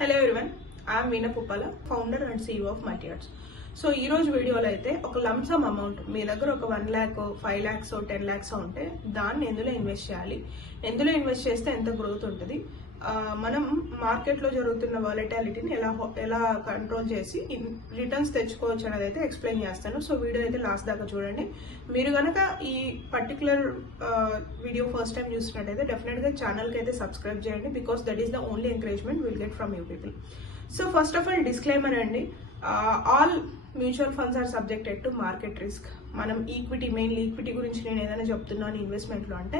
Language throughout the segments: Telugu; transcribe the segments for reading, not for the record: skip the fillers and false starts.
Hello everyone, I'm veena Puppala, founder and CEO of multi arts. So ఈ రోజు వీడియోలో అయితే ఒక లంసమ్ అమౌంట్ మీ దగ్గర ఒక 1 lakh 5 lakhs 10 lakhs ఉంటే దాన్ని ఎందులో ఇన్వెస్ట్ చేయాలి, ఎందులో ఇన్వెస్ట్ చేస్తే ఎంత గ్రోత్ ఉంటుంది, మనం మార్కెట్లో జరుగుతున్న వాలటాలిటీని ఎలా కంట్రోల్ చేసి రిటర్న్స్ తెచ్చుకోవచ్చు అనేది అయితే ఎక్స్ప్లెయిన్ చేస్తాను. సో వీడియో అయితే లాస్ట్ దాకా చూడండి. మీరు కనుక ఈ పర్టికులర్ వీడియో ఫస్ట్ టైం చూసినట్టయితే డెఫినెట్గా ఛానల్కి అయితే సబ్స్క్రైబ్ చేయండి, because that is the only encouragement will get from you people. So first of all disclaimer అండి, all mutual funds are subjected to market risk. మనం మెయిన్లీ ఈక్విటీ గురించి నేను ఏదైనా చెప్తున్నాను ఇన్వెస్ట్మెంట్లో అంటే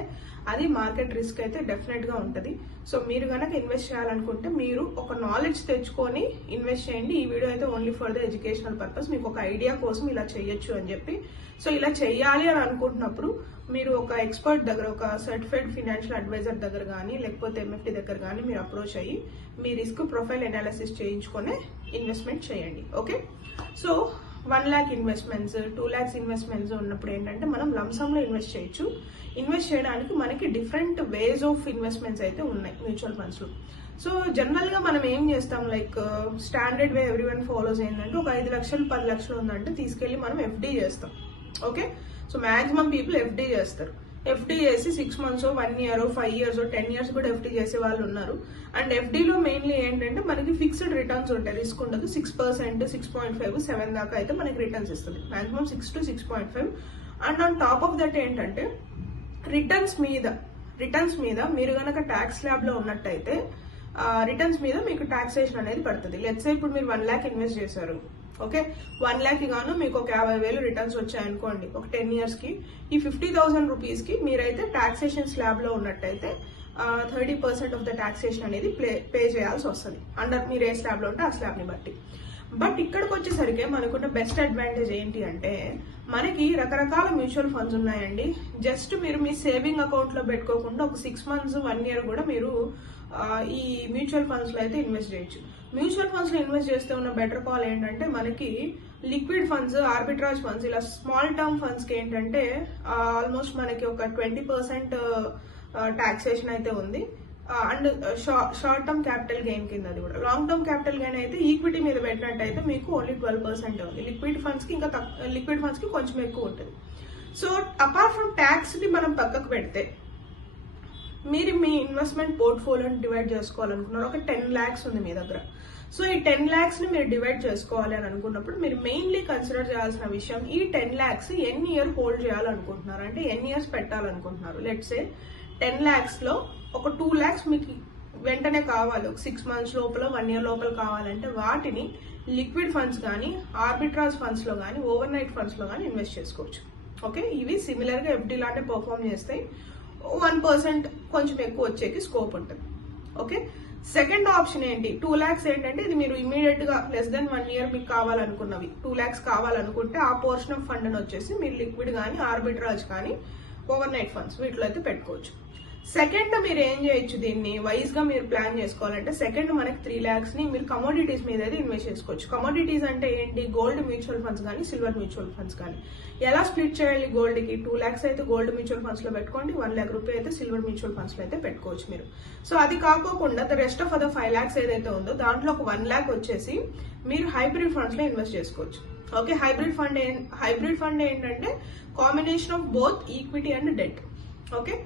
అది మార్కెట్ రిస్క్ అయితే డెఫినెట్గా ఉంటుంది. సో మీరు కనుక ఇన్వెస్ట్ చేయాలనుకుంటే మీరు ఒక నాలెడ్జ్ తెచ్చుకొని ఇన్వెస్ట్ చేయండి. ఈ వీడియో అయితే only for the educational purpose, మీకు ఒక ఐడియా కోసం ఇలా చేయొచ్చు అని చెప్పి. సో ఇలా చేయాలి అని అనుకుంటున్నప్పుడు మీరు ఒక ఎక్స్పర్ట్ దగ్గర, ఒక సర్టిఫైడ్ ఫినాన్షియల్ అడ్వైజర్ దగ్గర కానీ లేకపోతే MFD దగ్గర కానీ మీరు అప్రోచ్ అయ్యి మీ రిస్క్ ప్రొఫైల్ అనాలిసిస్ చేయించుకొని ఇన్వెస్ట్మెంట్ చేయండి. Okay, so 1 lakh investments 2 lakhs investments ఉన్నప్పుడు ఏంటంటే మనం లంసంలో ఇన్వెస్ట్ చేయొచ్చు. ఇన్వెస్ట్ చేయడానికి మనకి డిఫరెంట్ వేస్ ఆఫ్ ఇన్వెస్ట్మెంట్స్ అయితే ఉన్నాయి మ్యూచువల్ ఫండ్స్లో. సో జనరల్గా మనం ఏం చేస్తాం, లైక్ స్టాండర్డ్ వే ఎవ్రీవన్ ఫాలోస్ ఏంటంటే ఒక 5 లక్షలు 10 లక్షలు ఉందంటే తీసుకెళ్ళి మనం FD చేస్తాం. Okay, so maximum people FD చేస్తారు. FD చేసి 6 months 1 year 5 years 10 years కూడా FD చేసే వాళ్ళు ఉన్నారు. అండ్ FDలో మెయిన్లీ ఏంటంటే మనకి ఫిక్స్డ్ రిటర్న్స్ ఉంటాయి, రిస్క్ ఉండదు. 6%, 6.5, 7 దాకా అయితే మనకి రిటర్న్స్ ఇస్తుంది, maximum 6 to 6.5. And on top of that ఏంటంటే రిటర్న్స్ మీద మీరు కనుక ట్యాక్స్ స్లాబ్లో ఉన్నట్టయితే రిటర్న్స్ మీద మీకు టాక్సేషన్ అనేది పడుతుంది. లెట్స్ సే ఇప్పుడు మీరు 1 lakh ఇన్వెస్ట్ చేశారు. ఓకే, 1 lakh గాను మీకు ఒక 50,000 రిటర్న్స్ వచ్చాయనుకోండి ఒక 10 years కి. ఈ 50,000 రూపీస్కి మీరైతే టాక్సేషన్ స్లాబ్లో ఉన్నట్టయితే 30% ఆఫ్ ద టాక్సేషన్ అనేది పే చేయాల్సి వస్తుంది, అండర్ మీరు ఏ స్లాబ్లో ఉంటే ఆ స్లాబ్ని బట్టి. బట్ ఇక్కడికి వచ్చేసరికి మనకున్న బెస్ట్ అడ్వాంటేజ్ ఏంటి అంటే మనకి రకరకాల మ్యూచువల్ ఫండ్స్ ఉన్నాయండి. జస్ట్ మీరు మీ సేవింగ్ అకౌంట్లో పెట్టుకోకుండా ఒక 6 months 1 year కూడా మీరు ఈ మ్యూచువల్ ఫండ్స్లో అయితే ఇన్వెస్ట్ చేయొచ్చు. మ్యూచువల్ ఫండ్స్లో ఇన్వెస్ట్ చేస్తే ఉన్న బెటర్ కాల్ ఏంటంటే మనకి లిక్విడ్ ఫండ్స్, ఆర్బిట్రాజ్ ఫండ్స్, ఇలా స్మాల్ టర్మ్ ఫండ్స్కి ఏంటంటే ఆల్మోస్ట్ మనకి ఒక 20% టాక్సేషన్ అయితే ఉంది. And short term capital gain కింద అది కూడా. లాంగ్ టర్మ్ క్యాపిటల్ గెయిన్ అయితే ఈక్విటీ మీద పెట్టినట్టయితే మీకు ఓన్లీ 12% ఉంది. లిక్విడ్ ఫండ్స్ కి కొంచెం ఎక్కువ ఉంటుంది. సో అపార్ట్ ఫ్రమ్ ట్యాక్స్ ని మనం పక్కకు పెడితే మీరు మీ ఇన్వెస్ట్మెంట్ పోర్ట్ఫోలియోని డివైడ్ చేసుకోవాలనుకున్నారు. ఒక 10 lakhs ఉంది మీ దగ్గర. సో ఈ 10 lakhs ని మీరు డివైడ్ చేసుకోవాలి అని అనుకున్నప్పుడు మీరు మెయిన్లీ కన్సిడర్ చేయాల్సిన విషయం, ఈ 10 lakhs ఎన్ని ఇయర్ హోల్డ్ చేయాలనుకుంటున్నారు, అంటే ఎన్ని ఇయర్స్ పెట్టాలనుకుంటున్నారు. లెట్స్ సే 10 lakhs లో ఒక 2 lakhs మీకు వెంటనే కావాలి, ఒక 6 months లోపల 1 year లోపల కావాలంటే వాటిని లిక్విడ్ ఫండ్స్ కానీ ఆర్బిట్రాజ్ ఫండ్స్ లో కానీ ఓవర్ నైట్ ఫండ్స్ లో కానీ ఇన్వెస్ట్ చేసుకోవచ్చు. ఓకే, ఇవి సిమిలర్ గా FD లాంటి పర్ఫార్మ్ చేస్తాయి. 1% కొంచెం ఎక్కువ వచ్చేకి స్కోప్ ఉంటుంది. ఓకే, సెకండ్ ఆప్షన్ ఏంటి, 2 lakhs ఏంటంటే ఇది మీరు ఇమీడియట్ గా లెస్ దెన్ 1 year మీకు కావాలనుకున్నవి 2 lakhs కావాలనుకుంటే ఆ పోర్షన్ ఆఫ్ ఫండ్ అని వచ్చేసి మీరు లిక్విడ్ కానీ ఆర్బిట్రాజ్ కానీ ఓవర్ నైట్ ఫండ్స్ వీటిలో అయితే పెట్టుకోవచ్చు. సెకండ్ మీరు ఏం చేయొచ్చు, దీన్ని వైజ్ గా మీరు ప్లాన్ చేసుకోవాలంటే సెకండ్ మనకి 3 lakhs ని మీరు కమోడిటీస్ మీద అయితే ఇన్వెస్ట్ చేసుకోవచ్చు. కమోడిటీస్ అంటే ఏంటి, గోల్డ్ మ్యూచువల్ ఫండ్స్ కానీ సిల్వర్ మ్యూచువల్ ఫండ్స్ కానీ. ఎలా స్ప్లిట్ చేయాలి, గోల్డ్ కి 2 lakhs అయితే గోల్డ్ మ్యూచువల్ ఫండ్స్ లో పెట్టుకోండి, 1 lakh రూపాయ అయితే సిల్వర్ మ్యూచువల్ ఫండ్స్ లో అయితే పెట్టుకోవచ్చు మీరు. సో అది కాకోకుండా the rest of the 5 lakhs ఏదైతే ఉందో దాంట్లో ఒక 1 lakh వచ్చేసి మీరు హైబ్రిడ్ ఫండ్స్ లో ఇన్వెస్ట్ చేసుకోవచ్చు. ఓకే, హైబ్రిడ్ ఫండ్ ఏంటంటే combination of both equity and debt. Okay,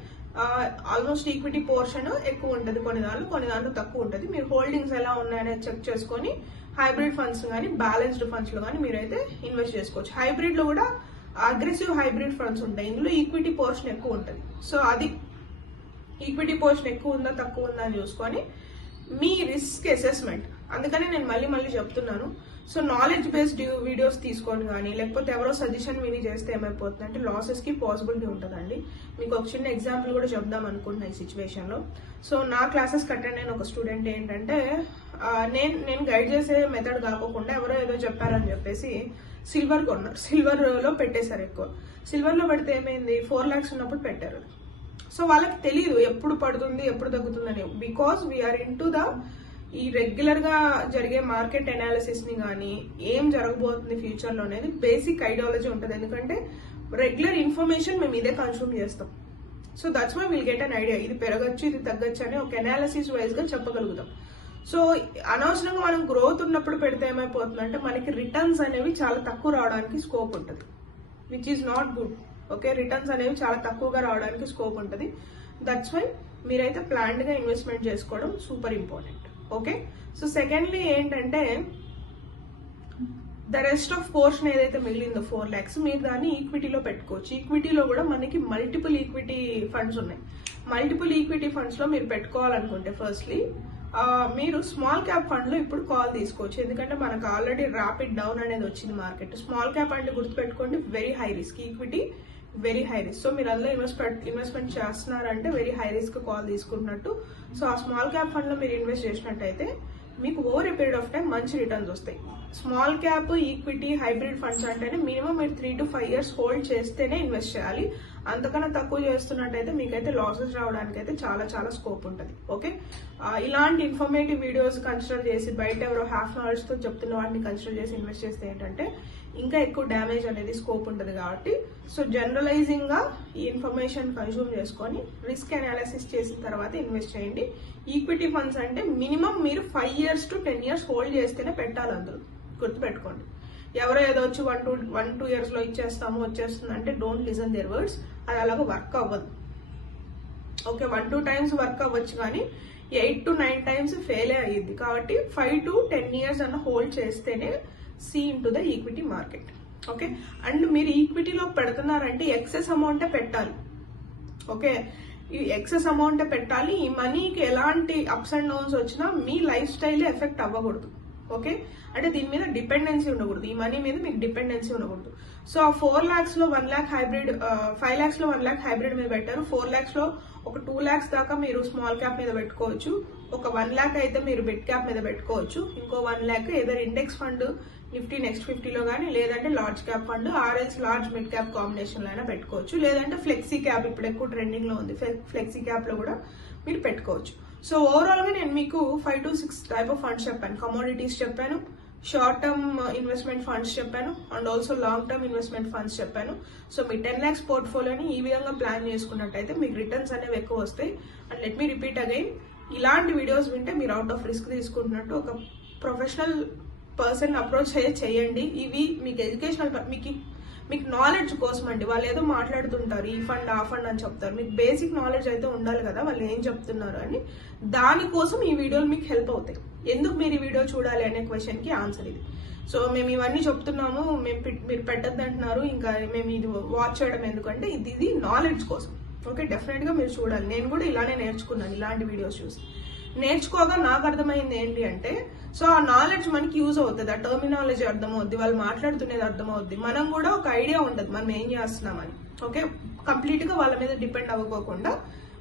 almost equity portion ఎక్కువ ఉంటుంది కొన్ని దాంట్లో తక్కువ ఉంటుంది. మీరు హోల్డింగ్స్ ఎలా ఉన్నాయనేది చెక్ చేసుకొని హైబ్రిడ్ ఫండ్స్ కానీ బ్యాలెన్స్డ్ ఫండ్స్ లో కానీ మీరైతే ఇన్వెస్ట్ చేసుకోవచ్చు. హైబ్రిడ్ లో కూడా అగ్రెసివ్ హైబ్రిడ్ ఫండ్స్ ఉంటాయి, ఇందులో ఈక్విటీ పోర్షన్ ఎక్కువ ఉంటుంది. సో అది ఈక్విటీ పోర్షన్ ఎక్కువ ఉందా తక్కువ ఉందా అని చూసుకొని మీ రిస్క్ అసెస్మెంట్. అందుకని నేను మళ్ళీ చెప్తున్నాను. సో నాలెడ్జ్ బేస్డ్ వీడియోస్ తీసుకొని కానీ లేకపోతే ఎవరో సజెషన్ విని చేస్తే ఏమైపోతుంది అంటే లాసెస్ కి పాసిబిలిటీ ఉంటుందండి. మీకు ఒక చిన్న ఎగ్జాంపుల్ కూడా చెప్దాం అనుకుంటున్నా ఈ సిచ్యువేషన్ లో. సో నా క్లాసెస్ అటెండ్ అయిన ఒక స్టూడెంట్ ఏంటంటే నేను గైడ్ చేసే మెథడ్ కాకుండా ఎవరో ఏదో చెప్పారని చెప్పేసి సిల్వర్ కొన్నారు, సిల్వర్ లో పెట్టేశారు ఎక్కువ. సిల్వర్ లో పెడితే ఏమైంది, 4 lakhs ఉన్నప్పుడు పెట్టారు. సో వాళ్ళకి తెలియదు ఎప్పుడు పడుతుంది ఎప్పుడు తగ్గుతుందని, because we are into the ఈ రెగ్యులర్ గా జరిగే మార్కెట్ అనాలిసిస్ ని కానీ ఏం జరగబోతుంది ఫ్యూచర్ లో అనేది బేసిక్ ఐడియాలజీ ఉంటుంది. ఎందుకంటే రెగ్యులర్ ఇన్ఫర్మేషన్ మేము ఇదే కన్స్యూమ్ చేస్తాం. So that's why will get an idea, ఇది పెరగచ్చు ఇది తగ్గచ్చు అని ఒక అనాలిసిస్ వైజ్ గా చెప్పగలుగుతాం. సో అనవసరంగా మనం గ్రోత్ ఉన్నప్పుడు పెడితే ఏమైపోతుందంటే మనకి రిటర్న్స్ అనేవి చాలా తక్కువ రావడానికి స్కోప్ ఉంటుంది, which is not good. Okay, returns అనేవి చాలా తక్కువగా రావడానికి స్కోప్ ఉంటుంది. దట్స్ వై మీరైతే ప్లాన్డ్గా ఇన్వెస్ట్మెంట్ చేసుకోవడం super important. Okay, so secondly ఏంటంటే ద రెస్ట్ ఆఫ్ పోర్షన్ ఏదైతే మిగిలిందో 4 lakhs మీరు దాన్ని ఈక్విటీలో పెట్టుకోవచ్చు. ఈక్విటీలో కూడా మనకి మల్టిపుల్ ఈక్విటీ ఫండ్స్ ఉన్నాయి. మల్టిపుల్ ఈక్విటీ ఫండ్స్ లో మీరు పెట్టుకోవాలనుకుంటే ఫస్ట్లీ మీరు స్మాల్ క్యాప్ ఫండ్ లో ఇప్పుడు కాల్ తీసుకోవచ్చు. ఎందుకంటే మనకు ఆల్రెడీ ర్యాపిడ్ డౌన్ అనేది వచ్చింది మార్కెట్. స్మాల్ క్యాప్ అంటే గుర్తుపెట్టుకోండి, very high risk. Equity very high risk. So మీరు అందులో ఇన్వెస్ట్మెంట్ చేస్తున్నారంటే వెరీ హై రిస్క్ కాల్ తీసుకుంటున్నట్టు. సో ఆ స్మాల్ క్యాప్ ఫండ్ లో మీరు ఇన్వెస్ట్ చేసినట్టయితే మీకు over a period of time మంచి రిటర్న్స్ వస్తాయి. Small cap, equity, hybrid funds అంటేనే మినిమం మీరు 3 to 5 years హోల్డ్ చేస్తేనే ఇన్వెస్ట్ చేయాలి. అంతకన్నా తక్కువ చేస్తున్నట్టయితే మీకైతే లాసెస్ రావడానికి అయితే చాలా చాలా స్కోప్ ఉంటుంది. ఓకే, ఇలాంటి ఇన్ఫర్మేటివ్ వీడియోస్ కన్సిడర్ చేసి బయట ఎవరో హాఫ్ నాలెడ్జ్ తో చెప్తున్న వాటిని కన్సిడర్ చేసి ఇన్వెస్ట్ చేస్తే ఏంటంటే ఇంకా ఎక్కువ డ్యామేజ్ అనేది స్కోప్ ఉంటుంది. కాబట్టి సో జనరలైజింగ్ గా ఈ ఇన్ఫర్మేషన్ కన్జ్యూమ్ చేసుకొని రిస్క్ అనాలిసిస్ చేసిన తర్వాత ఇన్వెస్ట్ చేయండి. ఈక్విటీ ఫండ్స్ అంటే మినిమం మీరు 5 years to 10 years హోల్డ్ చేస్తేనే పెట్టాలి. అందులో గుర్తుపెట్టుకోండి. ఎవరో ఏదో వచ్చి 1-2 years లో ఇచ్చేస్తాము వచ్చేస్తుంది అంటే డోంట్ లిసన్ దేర్ వర్డ్స్. అది అలాగ వర్క్ అవ్వదు. ఓకే, 1-2 times వర్క్ అవ్వచ్చు కానీ 8 to 9 times ఫెయిల్ అయ్యింది. కాబట్టి 5 to 10 years అన్న హోల్డ్ చేస్తేనే see into the equity market. Okay, and మీరు ఈక్విటీలో పెడుతున్నారంటే ఎక్సెస్ అమౌంటే పెట్టాలి. ఓకే, ఈ ఎక్సెస్ అమౌంటే పెట్టాలి. ఈ మనీకి ఎలాంటి అప్స్ అండ్ డౌన్స్ వచ్చినా మీ లైఫ్ స్టైల్ ఎఫెక్ట్ అవ్వకూడదు. ఓకే, అంటే దీని మీద డిపెండెన్సీ ఉండకూడదు, ఈ మనీ మీద మీకు డిపెండెన్సీ ఉండకూడదు. సో ఆ 4 lakhs లో 1 lakh హైబ్రిడ్, 5 lakhs లో 1 lakh హైబ్రిడ్ మీద పెట్టారు. 4 lakhs లో ఒక 2 lakhs దాకా మీరు స్మాల్ క్యాప్ మీద పెట్టుకోవచ్చు. ఒక 1 lakh అయితే మీరు బిగ్ క్యాప్ మీద పెట్టుకోవచ్చు. ఇంకో 1 lakh ఏదో ఇండెక్స్ ఫండ్ నిఫ్టీ నెక్స్ట్ 50లో కానీ, లేదంటే large cap fund or else large mid cap combination లో అయినా పెట్టుకోవచ్చు. లేదంటే ఫ్లెక్సీ క్యాప్ ఇప్పుడు ఎక్కువ ట్రెండింగ్ లో ఉంది, ఫ్లెక్సీ క్యాప్ లో కూడా మీరు పెట్టుకోవచ్చు. సో ఓవరాల్ గా నేను మీకు 5 to 6 టైప్ ఆఫ్ ఫండ్స్ చెప్పాను. కమోడిటీస్ చెప్పాను, షార్ట్ టర్మ్ ఇన్వెస్ట్మెంట్ ఫండ్స్ చెప్పాను, and also long term investment funds చెప్పాను. సో మీ 10 lakhs పోర్ట్ఫోలియోని ఈ విధంగా ప్లాన్ చేసుకున్నట్టయితే మీకు రిటర్న్స్ అనేవి ఎక్కువ వస్తాయి. And let me repeat again, ఇలాంటి వీడియోస్ వింటే మీరు అవుట్ ఆఫ్ రిస్క్ తీసుకుంటున్నట్టు ఒక ప్రొఫెషనల్ పర్సన్ అప్రోచ్ చేయండి. ఇవి మీకు ఎడ్యుకేషనల్, మీకు నాలెడ్జ్ కోసం అండి. వాళ్ళు ఏదో మాట్లాడుతుంటారు ఈ ఫండ్ ఆ ఫండ్ అని చెప్తారు. మీకు బేసిక్ నాలెడ్జ్ అయితే ఉండాలి కదా వాళ్ళు ఏం చెప్తున్నారు అని. దానికోసం ఈ వీడియోలు మీకు హెల్ప్ అవుతాయి. ఎందుకు మీరు ఈ వీడియో చూడాలి అనే క్వశ్చన్ కి ఆన్సర్ ఇది. సో మేము ఇవన్నీ చెప్తున్నాము, మీరు పెట్టద్దు అంటున్నారు, ఇంకా మేము ఇది వాచ్ చేయడం ఎందుకంటే ఇది నాలెడ్జ్ కోసం. ఓకే, డెఫినెట్ గా మీరు చూడాలి. నేను కూడా ఇలానే నేర్చుకున్నాను, ఇలాంటి వీడియోస్ చూసి. నేర్చుకోగా నాకు అర్థమైంది ఏంటి అంటే, సో ఆ నాలెడ్జ్ మనకి యూజ్ అవుతుంది, ఆ టర్మినాలజీ అర్థమవుద్ది, వాళ్ళు మాట్లాడుతున్నది అర్థమవుద్ది, మనం కూడా ఒక ఐడియా ఉంటుంది మనం ఏం చేస్తున్నామని. ఓకే, కంప్లీట్ గా వాళ్ళ మీద డిపెండ్ అవ్వకోకుండా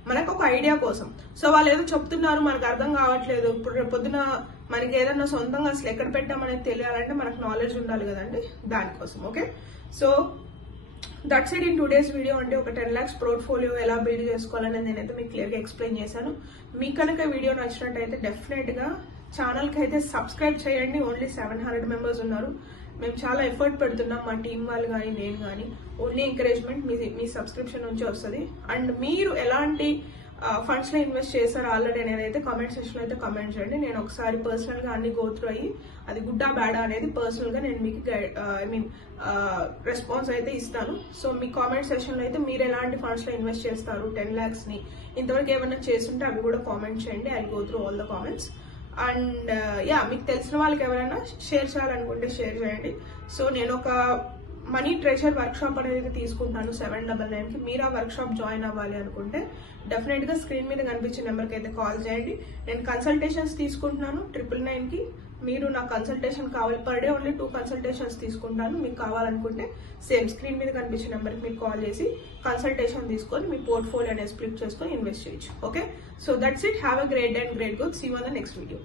మనకు ఒక ఐడియా కోసం. సో వాళ్ళు ఏదో చెప్తున్నారు మనకు అర్థం కావట్లేదు, ఇప్పుడు రేపు పొద్దున మనకి ఏదన్నా సొంతంగా అసలు ఎక్కడ పెట్టామనేది తెలియాలంటే మనకు నాలెడ్జ్ ఉండాలి కదండి, దానికోసం. Okay, so that's it in today's video. అంటే ఒక 10 lakhs పోర్ట్ఫోలియో ఎలా బిల్డ్ చేసుకోవాలనేది నేనైతే మీకు క్లియర్గా ఎక్స్ప్లెయిన్ చేశాను. మీకు కనుక వీడియో నచ్చినట్టయితే డెఫినెట్ గా ఛానల్కి అయితే సబ్స్క్రైబ్ చేయండి. ఓన్లీ 700 members ఉన్నారు. మేము చాలా ఎఫర్ట్ పెడుతున్నాం, మా టీం వాళ్ళు కానీ నేను కానీ. ఓన్లీ ఎంకరేజ్మెంట్ మీ సబ్స్క్రిప్షన్ నుంచి వస్తుంది. అండ్ మీరు ఎలాంటి ఫండ్స్ లో ఇన్వెస్ట్ చేశారు ఆల్రెడీ అనేది అయితే కామెంట్ సెక్షన్ లో అయితే కామెంట్ చేయండి. నేను ఒకసారి పర్సనల్ గా అన్ని గో త్రూ అయ్యి అది గుడ్డా బ్యాడా అనేది పర్సనల్ గా నేను మీకు రెస్పాన్స్ అయితే ఇస్తాను. సో మీ కామెంట్ సెక్షన్ లో అయితే మీరు ఎలాంటి ఫండ్స్ లో ఇన్వెస్ట్ చేస్తారు 10 lakhs ని, ఇంతవరకు ఏమైనా చేస్తుంటే అవి కూడా కామెంట్ చేయండి. I go through all the comments. And మీకు తెలిసిన వాళ్ళకి ఎవరైనా షేర్ చేయాలనుకుంటే షేర్ చేయండి. సో నేను ఒక మనీ ట్రెజర్ వర్క్ షాప్ అనేది తీసుకుంటాను 799కి. మీరు ఆ వర్క్ షాప్ జాయిన్ అవ్వాలి అనుకుంటే డెఫినెట్ గా స్క్రీన్ మీద కనిపించే నెంబర్కి అయితే కాల్ చేయండి. నేను కన్సల్టేషన్స్ తీసుకుంటున్నాను 999కి. మీరు నా కన్సల్టేషన్ కావాలి, పర్ డే ఓన్లీ 2 consultations తీసుకుంటాను. మీకు కావాలనుకుంటే సేమ్ స్క్రీన్ మీద కనిపించే నెంబర్కి మీరు కాల్ చేసి కన్సల్టేషన్ తీసుకొని మీ పోర్ట్ఫోలియో అనేది స్ప్లిట్ చేసుకొని ఇన్వెస్ట్ చేయొచ్చు. Okay, so that's it. Have a great day and great growth. See you on the next video.